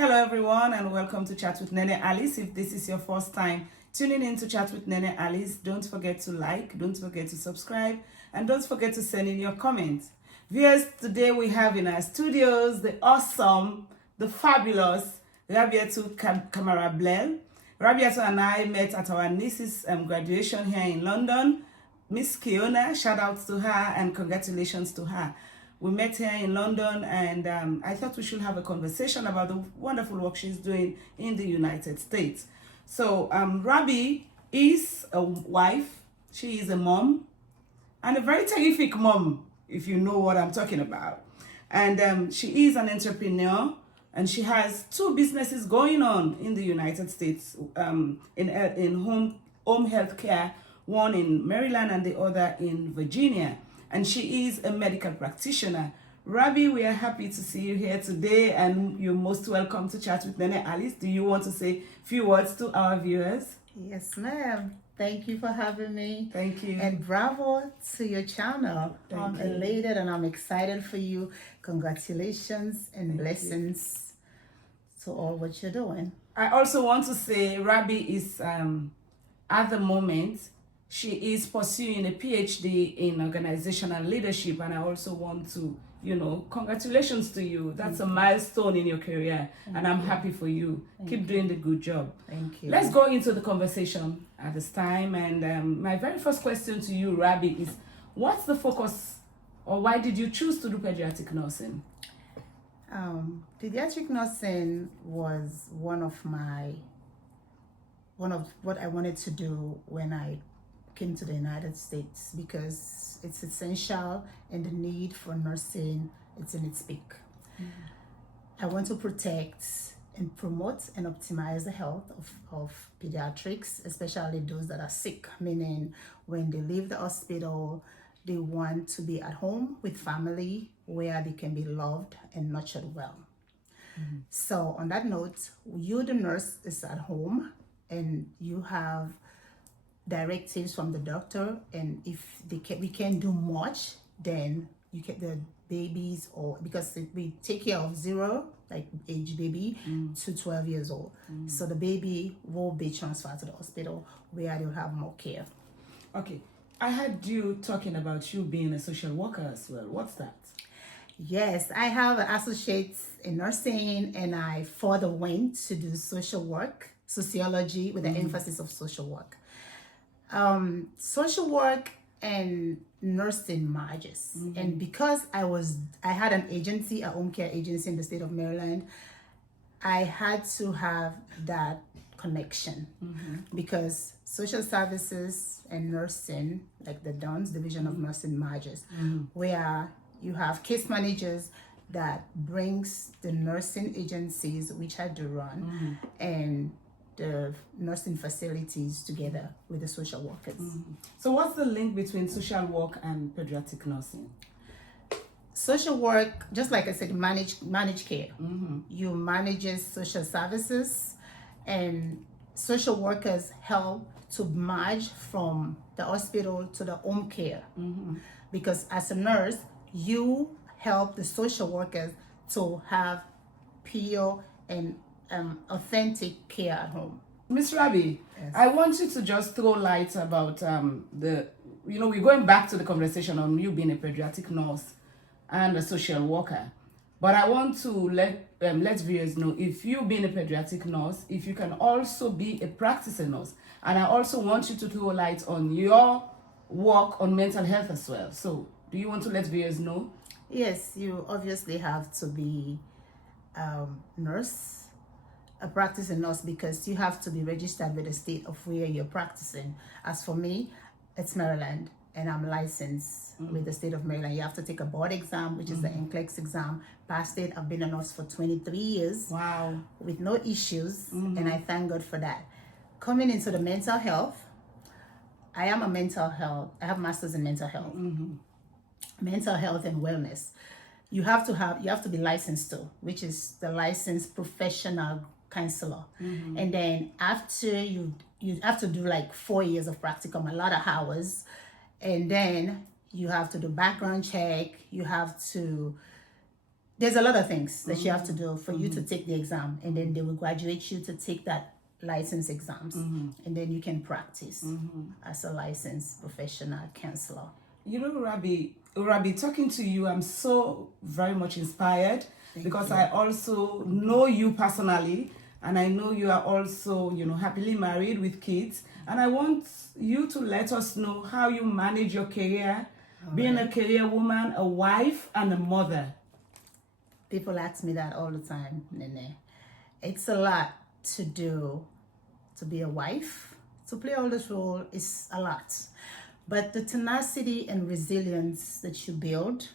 Hello everyone and welcome to Chat with Nene Alice. If this is your first time tuning in to Chat with Nene Alice, don't forget to like, don't forget to subscribe, and don't forget to send in your comments. Viewers, today we have in our studios the awesome, the fabulous Rhabiatu Kamara Blell. Rhabiatu and I met at our niece's graduation here in London. Miss Kiona, shout out to her and congratulations to her. We met here in London and I thought we should have a conversation about the wonderful work she's doing in the United States. So Rabi is a wife, she is a mom, and a very terrific mom, if you know what I'm talking about. And she is an entrepreneur and she has two businesses going on in the United States in home health care, one in Maryland and the other in Virginia. And she is a medical practitioner. Rabi, we are happy to see you here today and you're most welcome to Chat with Nene Alice. Do you want to say a few words to our viewers? Yes, ma'am. Thank you for having me. Thank you. And bravo to your channel. I'm elated and I'm excited for you. Congratulations and blessings to all what you're doing. I also want to say Rabi is, at the moment, she is pursuing a PhD in organizational leadership, and I also want to, congratulations to you. That's a milestone in your career, and I'm happy for you. Keep doing the good job. Thank you. Let's go into the conversation at this time, and my very first question to you, Rabi, is what's the focus, or why did you choose to do pediatric nursing? Pediatric nursing was one of what I wanted to do when I came to the United States, because it's essential and the need for nursing, it's in its peak. I want to protect and promote and optimize the health of pediatrics, especially those that are sick, meaning when they leave the hospital, they want to be at home with family where they can be loved and nurtured well. So on that note, you, the nurse, is at home and you have directives from the doctor, and if we can't do much, then you get the babies, or because we take care of 0 like age baby to 12 years old, so the baby will be transferred to the hospital where they'll have more care. Okay, I heard you talking about you being a social worker as well. What's that? Yes, I have an associate in nursing, and I further went to do social work, sociology with the emphasis of social work. Social work and nursing merges, and because I had an agency, a home care agency in the state of Maryland, I had to have that connection, because social services and nursing, like the DUNS, Division of Nursing, merges, where you have case managers that brings the nursing agencies, which I do run, and the nursing facilities together with the social workers. So what's the link between social work and pediatric nursing? Social work, just like I said, manage care. You manage social services, and social workers help to merge from the hospital to the home care. Because as a nurse, you help the social workers to have pure and authentic care at home. Miss Rabi, yes. I want you to just throw light about we're going back to the conversation on you being a pediatric nurse and a social worker. But I want to let viewers know, if you being a pediatric nurse, if you can also be a practicing nurse. And I also want you to throw light on your work on mental health as well. So do you want to let viewers know? Yes, you obviously have to be a practicing nurse, because you have to be registered with the state of where you're practicing. As for me, it's Maryland, and I'm licensed with the state of Maryland. You have to take a board exam, which is the NCLEX exam. Passed it. I've been a nurse for 23 years. Wow. With no issues, and I thank God for that. Coming into the mental health, I have masters in mental health. Mental health and wellness. You have to be licensed too, which is the licensed professional counselor. And then after you have to do like 4 years of practicum, a lot of hours, and then you have to do background check. You have to there's a lot of things that you have to do for you to take the exam, and then they will graduate you to take that license exams, and then you can practice as a licensed professional counselor. You know, Rabbi, talking to you, I'm so very much inspired because I also know you personally, and I know you are also, happily married with kids. And I want you to let us know how you manage your career, being a career woman, a wife, and a mother. People ask me that all the time, Nene. It's a lot to do, to be a wife, to play all this role is a lot. But the tenacity and resilience that you build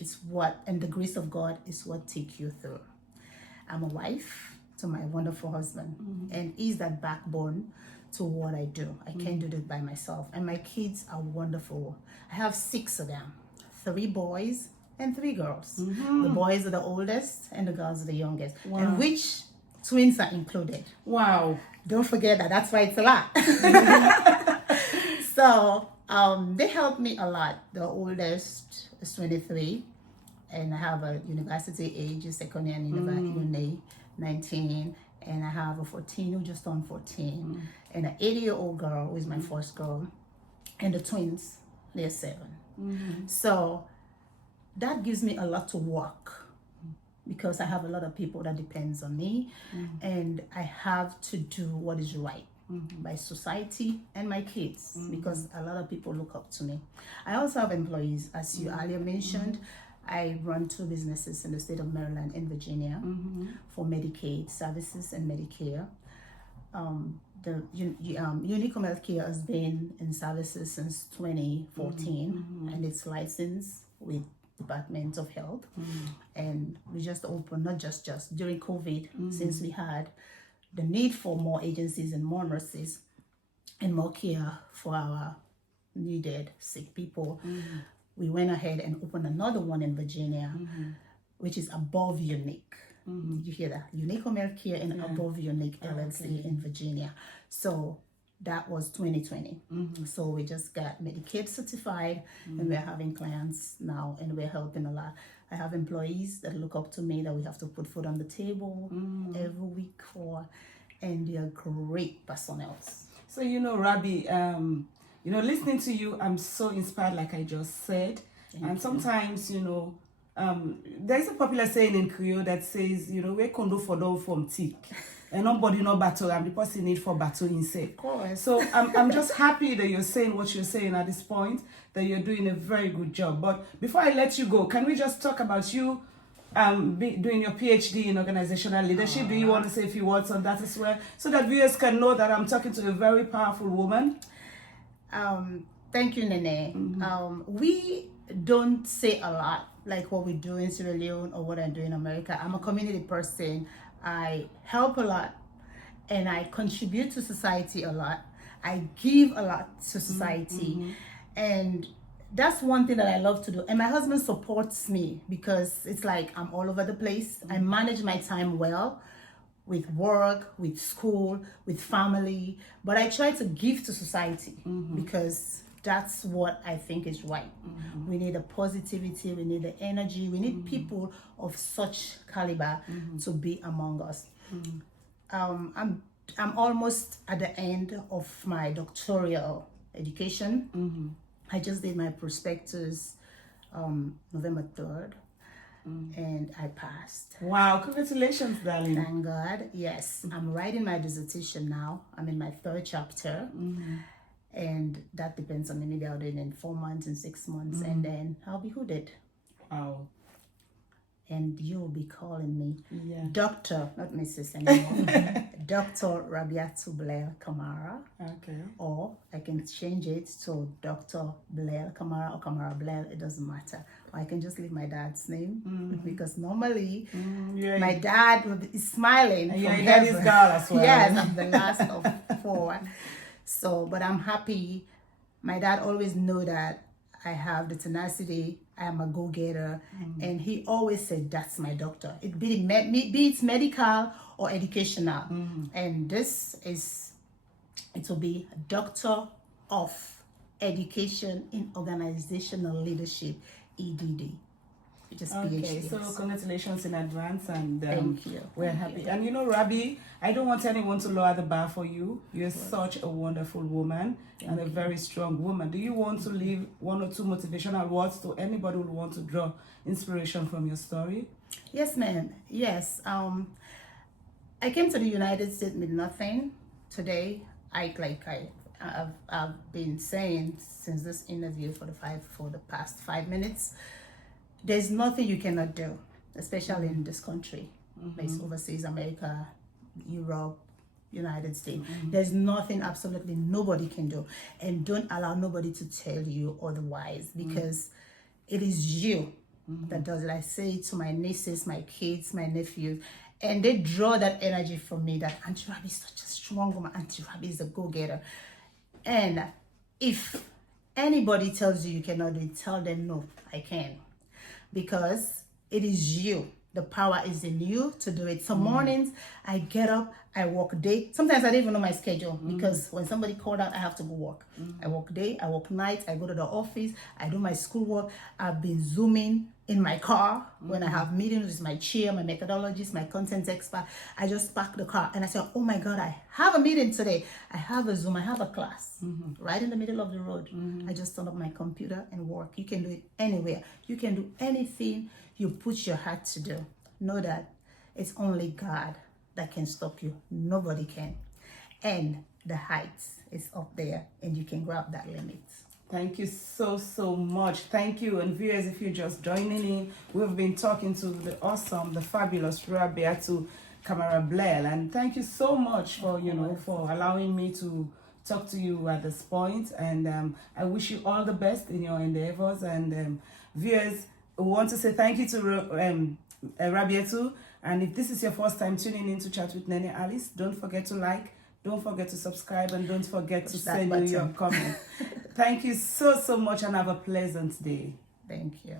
is what, and the grace of God is what take you through. I'm a wife to my wonderful husband, and he's that backbone to what I do. I can't do that by myself. And my kids are wonderful. I have 6 of them, 3 boys and 3 girls. The boys are the oldest and the girls are the youngest. Wow. And which twins are included. Wow. Don't forget that. That's why it's a lot. So they help me a lot. The oldest is 23, and I have a university age, second year uni, 19, and I have a 14 who just turned 14, and an 80-year-old girl who is my first girl, and the twins, they're 7. So that gives me a lot to work, because I have a lot of people that depends on me, and I have to do what is right by society and my kids, because a lot of people look up to me. I also have employees, as you earlier mentioned. I run 2 businesses in the state of Maryland and Virginia for Medicaid services and Medicare. The Unicom Healthcare has been in services since 2014, and it's licensed with Department of Health. And we just opened, not just during COVID, since we had the need for more agencies and more nurses and more care for our needed sick people. We went ahead and opened another one in Virginia, which is Above Unique. Did you hear that? Unique Home Health Care and Above Unique LLC in Virginia. So that was 2020. So we just got Medicaid certified, and we're having clients now, and we're helping a lot. I have employees that look up to me that we have to put food on the table every week for, and they are great personnel. So, Rabbi, listening to you, I'm so inspired, like I just said. And sometimes, there's a popular saying in Creole that says, we condo for dog from tick. And nobody no battle, and the person need for battle instead. Of course. So I'm just happy that you're saying what you're saying at this point, that you're doing a very good job. But before I let you go, can we just talk about you doing your PhD in organizational leadership? Do you want to say a few words on that as well, so that viewers can know that I'm talking to a very powerful woman? Thank you, Nene. We don't say a lot like what we do in Sierra Leone or what I do in America. I'm a community person. I help a lot, and I contribute to society a lot. I give a lot to society, and that's one thing that I love to do. And my husband supports me, because it's like I'm all over the place. I manage my time well, with work, with school, with family, but I try to give to society, because that's what I think is right. We need the positivity, we need the energy, we need people of such caliber to be among us. I'm almost at the end of my doctoral education. I just did my prospectus November 3rd, and I passed. Wow, congratulations, darling. Thank God. Yes, I'm writing my dissertation now. I'm in my 3rd chapter. And that depends on me. Maybe I'll do it in 4 months, in 6 months, and then I'll be hooded. Wow. And you'll be calling me Doctor, not Mrs. anymore. Dr. Rhabiatu Blell Kamara. Okay. Or I can change it to Dr. Blell Kamara or Kamara Blell. It doesn't matter. Or I can just leave my dad's name, because normally my dad is smiling. And your dad is girl as well. Yes, I'm the last of 4. So, but I'm happy. My dad always knew that I have the tenacity. I am a go-getter. And he always said, that's my doctor. Be it medical or educational. And this is, it will be Doctor of Education in Organizational Leadership, EDD. just Okay, PhD. so congratulations in advance, and Thank you. we're Thank happy. you. And you know, Rabi, I don't want anyone to lower the bar for you. You're such a wonderful woman and a very strong woman. Do you want to leave one or two motivational words to anybody who want to draw inspiration from your story? Yes, ma'am. Yes. I came to the United States with nothing. Today, I've been saying since this interview for the past 5 minutes, there's nothing you cannot do, especially in this country. Like overseas, America, Europe, United States. There's nothing absolutely nobody can do. And don't allow nobody to tell you otherwise, because it is you that does it. I say it to my nieces, my kids, my nephews, and they draw that energy from me, that Auntie Rabi is such a strong woman. Auntie Rabi is a go-getter. And if anybody tells you you cannot do it, tell them no, I can. Because it is you. The power is in you to do it. Some mornings I get up, I work day. Sometimes I don't even know my schedule, because when somebody called out, I have to go work. I work day, I work night, I go to the office, I do my schoolwork. I've been Zooming in my car when I have meetings with my chair, my methodologist, my content expert. I just park the car and I say, oh my God, I have a meeting today. I have a Zoom, I have a class right in the middle of the road. I just turn up my computer and work. You can do it anywhere. You can do anything you put your heart to do. Know that it's only God that can stop you. Nobody can. And the heights is up there, and you can grab that limit. Thank you so much. Thank you. And viewers, if you're just joining in, we've been talking to the awesome, the fabulous Rhabiatu Kamara Blell. And thank you so much for, for allowing me to talk to you at this point. And I wish you all the best in your endeavors. And viewers, we want to say thank you to Rhabiatu. And if this is your first time tuning in to Chat with Nene Alice, don't forget to like, don't forget to subscribe, and don't forget to send in your comment. Thank you so much, and have a pleasant day. Thank you.